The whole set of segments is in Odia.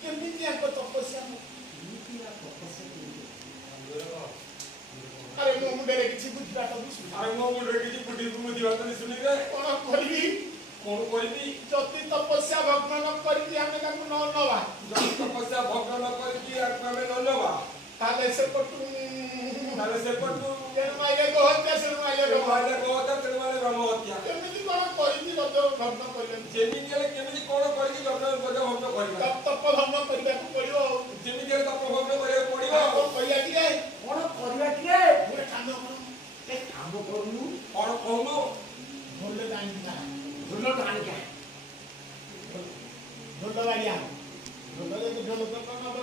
Kemudian kau topos yang ini tidak topos yang କହିବି ଯଦି ତପସ୍ୟା ଭଗ୍ନ ନ କରିକି ଆମେ ତାଙ୍କୁ ନ ନବା ଯଦି ତପସ୍ୟା ଭଗ୍ନ ନ କରିକି ଆମେ ନ ନେବା ତାହେଲେ ସେପଟୁ ତେଣୁ ମାଇଲେ ଗୋହତ୍ୟା ସେଣୁ ମାଇଲେ ଗୋହତ୍ୟା ତେଣୁ ମାଇଲେ ବ୍ରହ୍ମ ହତ୍ୟା କେମିତି କଣ କରିକି ରଜ ଭଗ୍ନ କରିଲେନି ଯେମିତି ହେଲେ କେମିତି କଣ କରିକି ରଜ ଭଗ୍ନ କରିବା ତପ ଭଗ୍ନ କରିବାକୁ ପଡିବ ଆଉ ଯେମିତି ହେଲେ ତପ ଭଗ୍ନ କରିବାକୁ ପଡିବ କଣ କରିବା ଟିକେ କଣ କରିବା ଟିକେ ଗୋଟେ କାମ କରୁନୁ କଣ କହୁନୁ ଢୋଲ ଟାଣିକା ଢୋଲ ଟାଣିକା ଢୋଲ ଗାଡ଼ିଆ ଢୋଲ ଯଦି ଢୋଲ ତ ନବ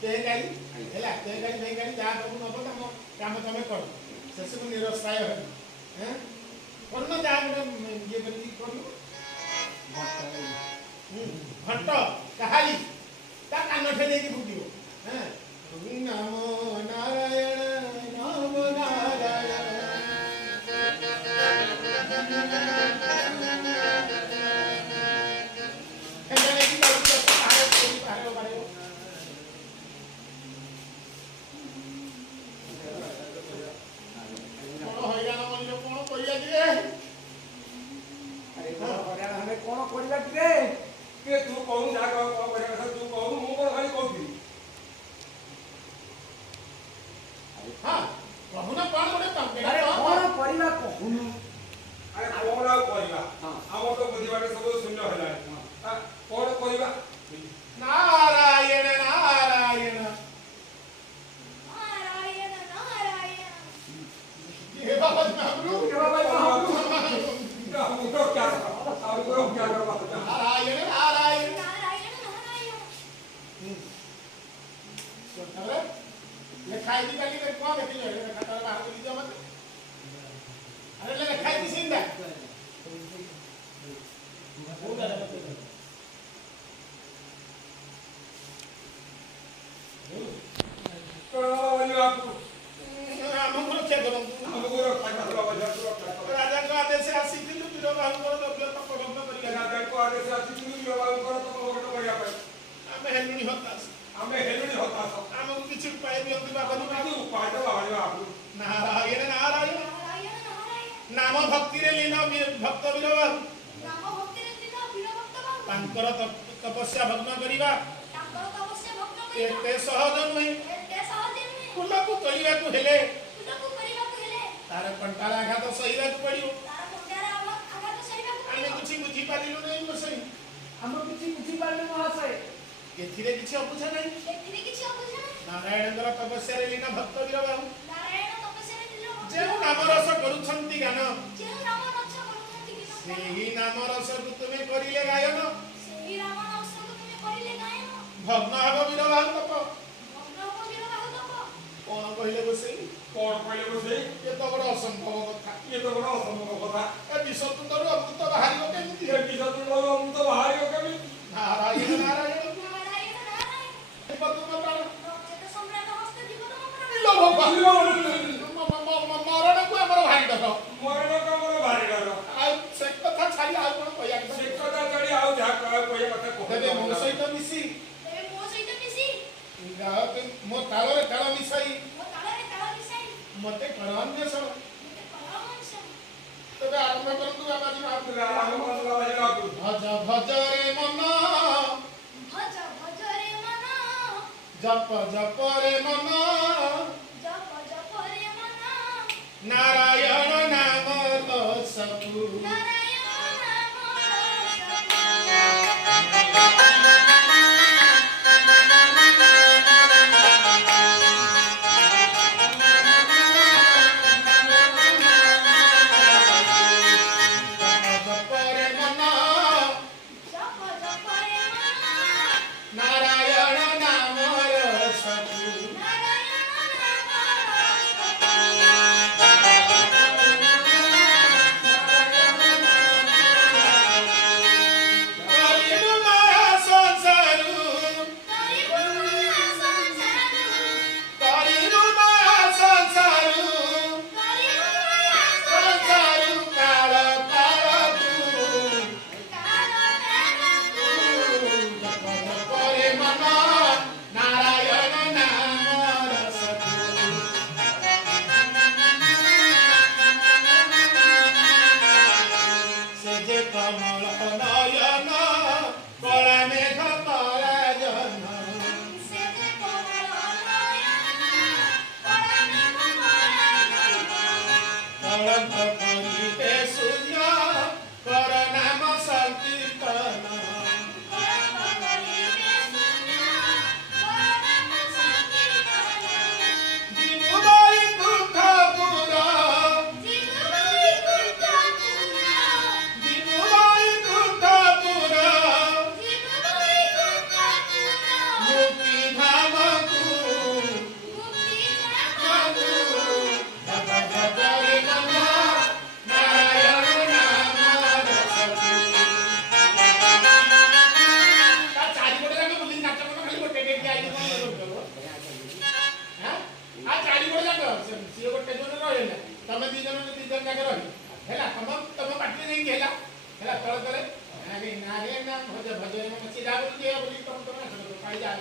ତେହେ ଗାଡ଼ି ହେଲା ତେହେ ଗାଡ଼ି ଭେଇ ଗାଡ଼ି ଯାହା ସବୁ ନବ ତମ କାମ ତମେ କର ଶେଷକୁ ନିରସ୍ତାୟ ହେବେ କରୁନ ଯାହା ଗୋଟେ ଇଏ କରିକି କରୁନ ଘଣ୍ଟ କାହାଳି ତା କାନ ଠେଲେଇକି ଫୁଟିବ ନମ ନାରାୟଣ ନମ ନାରାୟଣ କଣ କରିବା ଟିକେ ତୁ କହୁନୁ ଯାହା କଣ କରିବା କଥା ତୁ କହୁନୁ ମୁଁ କଣ ଖାଲି କହୁଥିଲି କହୁନ କଣ ଗୋଟେ କଣ କରିବା କହୁନୁ ଆରେ କଣ ଆଉ କରିବା ଆମର ତ ବୁଝିବାଟେ ସବୁ ଶୂନ୍ୟ ହେଲାଣି କଣ କରିବା ନାରାୟଣ ନାରାୟଣ ଖାଇକି କାଲି କଣ ଦେଖିଲେ ଖାତାରେ ବାହାର କରି ଦିଅ ମତେ ଆରେ ଖାଇକି ସିନ୍ଦା ଆମକୁ ରକ୍ଷା କରନ୍ତୁ ରାଜାଙ୍କ ଆଦେଶ ଆସିଥିଲୁ ବୀର ବାବୁଙ୍କର ଦ୍ରବ୍ୟ ତପଭଗ୍ନ କରିବା ରାଜାଙ୍କ ଆଦେଶ ଆସିଥିଲୁ ବୀର ବାବୁଙ୍କର ତପଭଗ୍ନ କରିବା ପାଇଁ ଆମେ ହେଲୁଣି ହତାଶ ଆମକୁ କିଛି ଉପାୟ ଦିଅନ୍ତୁ ବାବା ଉପାୟ ତ ବାହାରିବା ନାରାୟଣ ନାରାୟଣ ନାମ ଭକ୍ତିରେ ଲୀନ ଭକ୍ତ ବୀର ବାବୁ ତାଙ୍କର ତପସ୍ୟା ଭଗ୍ନ କରିବା ଏତେ ସହଜ ନୁହେଁ ଫୁଲକୁ ତୋଳିବାକୁ ହେଲେ ତାର କଣ୍ଟାଳ ଆଘାତ ସହିବାକୁ ପଡିବ ଆମେ କିଛି ବୁଝିପାରିଲୁ ନାହିଁ ମଶାଇ ଆମେ କିଛି ବୁଝିପାରିଲୁ ମହାଶୟ ଏଥିରେ କିଛି ଅବୁଝା ନାହିଁ ନାରାୟଣଙ୍କର ତପସ୍ୟାରେ ଲୀନ ଭକ୍ତ ବୀର ବାବୁ ଯେଉଁ ନାମ ରସ କରୁଛନ୍ତି ଗାନ ସେହି ନାମ ରସକୁ ତୁମେ କରିଲେ ଗାୟନ ଭଗ୍ନ ହବ ବୀର ବାବୁ ତପ କଣ କହିଲେ ବସେଇ ଏ ତ ବଡ ଅସମ୍ଭବ କଥା ଏ ବିଷତୁଣ୍ଡରୁ ଅମୃତ ବାହାରିବ କେମିତି ନାରାୟଣ ନାରାୟଣ ମରଣକୁ ଆମର ଭାରି ଡର ଆଉ ସେ କଥା ଛାଡି ଆଉ କଣ କହିବା ତେବେ ମୋ ସହିତ ମିଶି ମୋ ତାଳରେ ତାଳ ମିଶାଇ ମତେ କର ଅନ୍ୱେଷଣ ତେବେ ଆରମ୍ଭ କରନ୍ତୁ ବାବାଜୀ ଭଜ ଭଜ ରେ ମନ ଜପ ଜପ ରେ ମନ ନାରାୟଣ ନାମ ସବୁ ହରେ ନାମ ଭଜ ଭଜ ମାନେ ସିଧା ବୋଲି ତମ ଆସନ୍ତୁ ପାଇ ଯା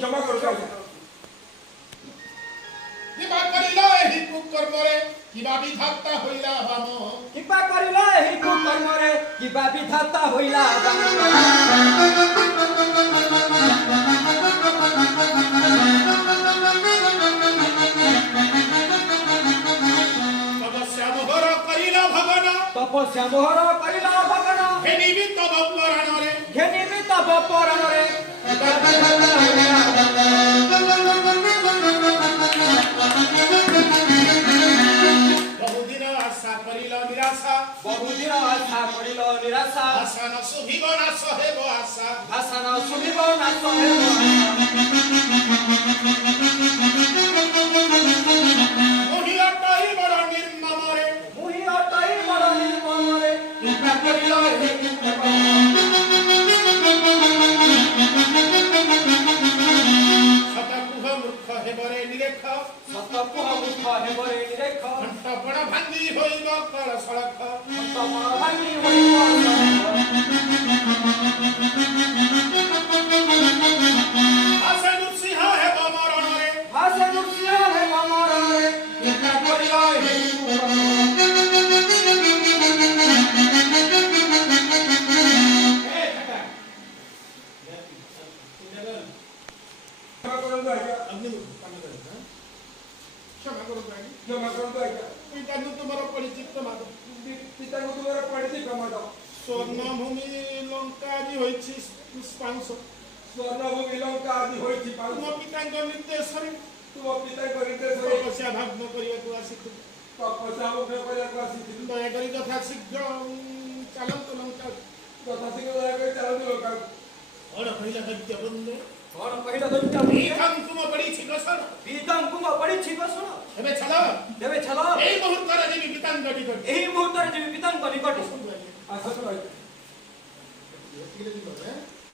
क्षमा करो কিবা বিধাতা হইলা বাম কিবা কৰিলা এই কৰ্মৰে কিবা বিধাতা হইলা তপস্যা মোহর কৰিলা ভগন ঘেনিবি তব পরাণরে ঘেনিবি তব পৰণৰে বহুদিন আশা করিল নিরাশা বহুদিন আশা কৰিল নিৰাশা আশা ন শুভিব না সহেব আশা ভাষা ন শুনিব না সহেব মোহি অটই বড় নির্মমরে মুহি অটই বড় নিৰ্মমৰে কিবা কৰিল এই শতকুহ মূর্খ হেবরে নিরেখ সতপুহ মুখ হেবৰে নিৰেখ ঘণ্টপণ ভাঙ্গি হইব কর সড়ক সতপণ ভাঙি হইব আসে নৃসিংহ হেব মরণরে ভাষে নৃসিংহ হেব মৰণৰে কিবা কৰিল এই क्षमा करो आज्ञा पितानु तुम्हारा परिचित माधव पिता को तुम्हारा पढ़ती क्षमा दो स्वर्णभूमि लंका आदि होइछि स्पांश स्वर्णभूमि लंका आदि होइछि तुम पिताଙ୍କ ନିର୍ଦ୍ଦେଶରେ तुम पिता को निर्देश ତପସ୍ୟା ଭାଗ୍ନ କରିବାକୁ ଆସିଥିଲି तपस्या मुक्त କରିବାକୁ ଆସିଥିଲି ଦୟାକରି ଯଥା ଶୀଘ୍ର ଚାଲନ୍ତୁ ଲଙ୍କା ତଥା ଶୀଘ୍ର ଦୟାକରି ଚାଲନ୍ତୁ ଲୋକା କଣ କହିଲା ଦୈତ୍ୟ ବନ୍ଧୁ କଣ କହିଲ ଦୈତ୍ୟ ପୀତଂ ତୁମ ପଡ଼ିଛି କଷଣ ପୀତଂ କୁମ ପଡ଼ିଛି କଷଣ ଏବେ ଛାଲ ତେବେ ଛାଲ এই মুহূর্তরে দেবী পিতাঙ্গ নিকট ଏହି ମୁହୂର୍ତ୍ତରେ ଯିବି ପିତାଙ୍କ